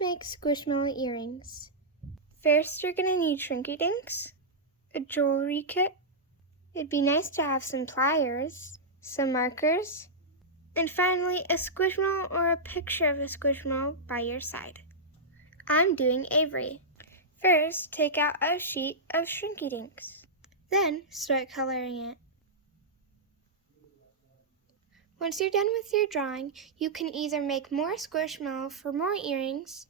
make squishmallow earrings. First, you're going to need shrinky dinks, a jewelry kit. It'd be nice to have some pliers, some markers, and finally a squishmallow or a picture of a squishmallow by your side. I'm doing Avery. First, take out a sheet of shrinky dinks. Then, start coloring it. Once you're done with your drawing, you can either make more squishmallow for more earrings,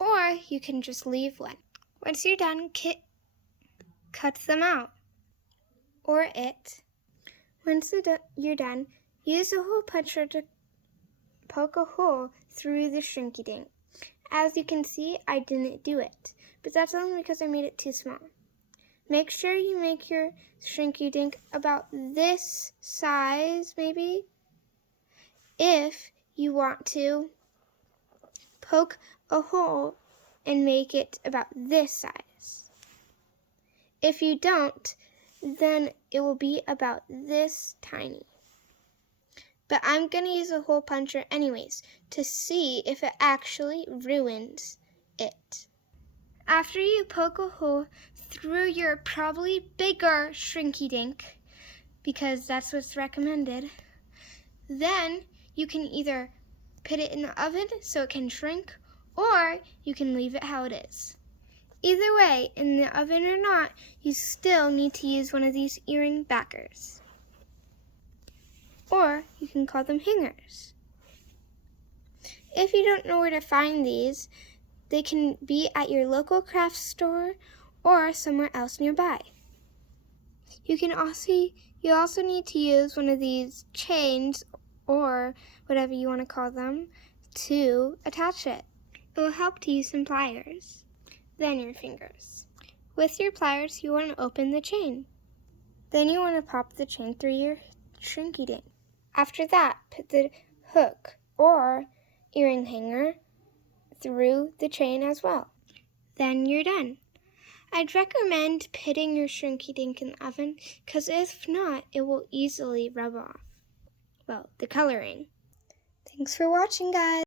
or you can just leave one. Once you're done, cut them out, or it. Once you're done, use a hole puncher to poke a hole through the shrinky dink. As you can see, I didn't do it, but that's only because I made it too small. Make sure you make your shrinky dink about this size, maybe. If you want to, poke a hole and make it about this size. If you don't, then it will be about this tiny. But I'm going to use a hole puncher anyways to see if it actually ruins it. After you poke a hole through your probably bigger shrinky dink, because that's what's recommended, then you can either put it in the oven so it can shrink, or you can leave it how it is. Either way, in the oven or not, you still need to use one of these earring backers. Or you can call them hangers. If you don't know where to find these, they can be at your local craft store or somewhere else nearby. You also need to use one of these chains or whatever you want to call them to attach it. It will help to use some pliers. Then your fingers. With your pliers, you want to open the chain. Then you want to pop the chain through your shrinky dink. After that, put the hook or earring hanger through the chain as well. Then you're done. I'd recommend putting your shrinky dink in the oven, because if not, it will easily rub off. Well, the coloring. Thanks for watching, guys.